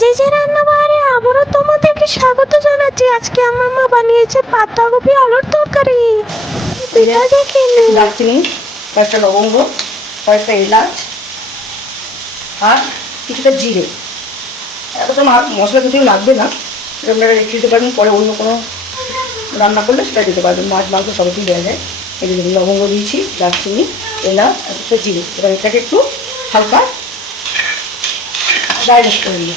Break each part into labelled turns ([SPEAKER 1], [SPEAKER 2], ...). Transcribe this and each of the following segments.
[SPEAKER 1] যে যে রান্নাবারে আবারও তোমাদেরকে স্বাগত জানাচ্ছি। আজকে আমার মা বানিয়েছে পাতাকপি আলুর তরকারি। এটা দেখে
[SPEAKER 2] দারচিনি কয়েকটা লবঙ্গ কয়েকটা এলাচ আর কিছুটা জিরে। এতটা মশলা কিছু লাগবে না। এটা আপনারা রেখে দিতে পারবেন পরে অন্য কোনো রান্না করলে সেটা দিতে পারবেন। মাছ মাংস সবই দেওয়া যায়। এই যে লবঙ্গ দিয়েছি দারচিনি এলাচ আর কিছুটা জিরে। এবার এটাকে একটু হালকা ডাইরেক্ট করে নিই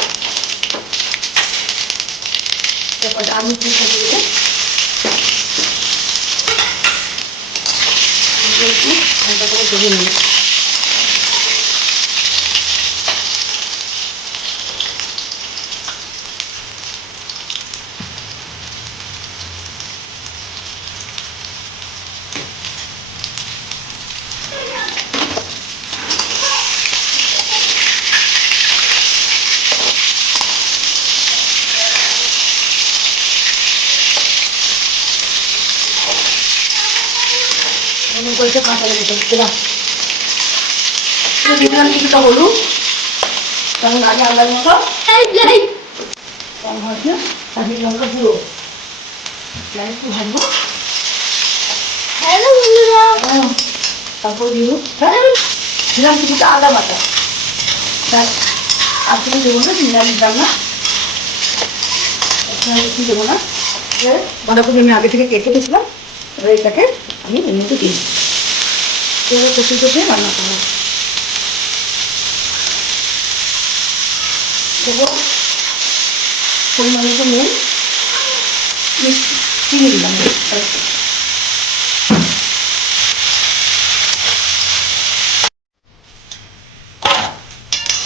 [SPEAKER 2] তারপরে আলু দিয়ে দিয়ে একটু হালকা করে ভেজে নিই এমন করেছে কাঁচা লেগে দিলাম দিলাম কিছুটা হলুদ তখন আগে আলাদা মতো কম হয়েছে কাঁচি লঙ্কা গুঁড়ো। এটা একটু ভাজবো।
[SPEAKER 1] হ্যালো বন্ধুরা।
[SPEAKER 2] তারপর দিব। দিলাম কিছুটা আদা বাটা। তার আর তুমি দেবো না নিরামিষ রান্না। এখানে কিছু দেবো না। এবার বাঁধাকপি আমি আগে থেকে কেটে দিয়েছিলাম এবার এটাকে আমি দিই এবার কষে কষে রান্না করব। দেবো পরিমাণ নুন চিনি দিলাম।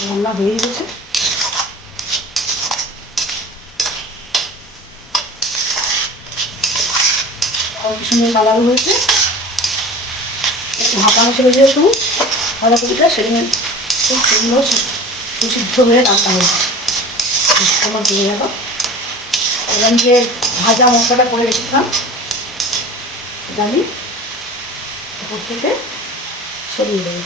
[SPEAKER 2] রান্না হয়ে গেছে। অল্প সুন্দর কালার হয়েছে। ভাপানো ছিল যেহেতু বাঁধাকপিটা সেদিন খুব সুন্দর সুসিদ্ধ হয়ে রান্না হয়েছে এবার যে ভাজা মশলাটা করে রেখেছিলাম, সেটা আমি উপর থেকে সরিয়ে দেবো।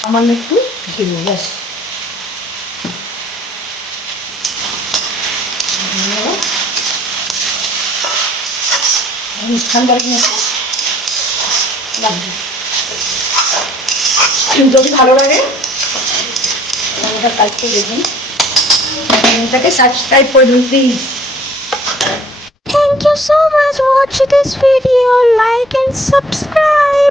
[SPEAKER 2] সামান্য একটু ঘি দেবো, ব্যাস। অনুষ্ঠান বাড়ি লাগবে যদি ভালো লাগে কালকে সাবস্ক্রাইব করে দিন please
[SPEAKER 1] Thank you so much watching this video. Like and subscribe.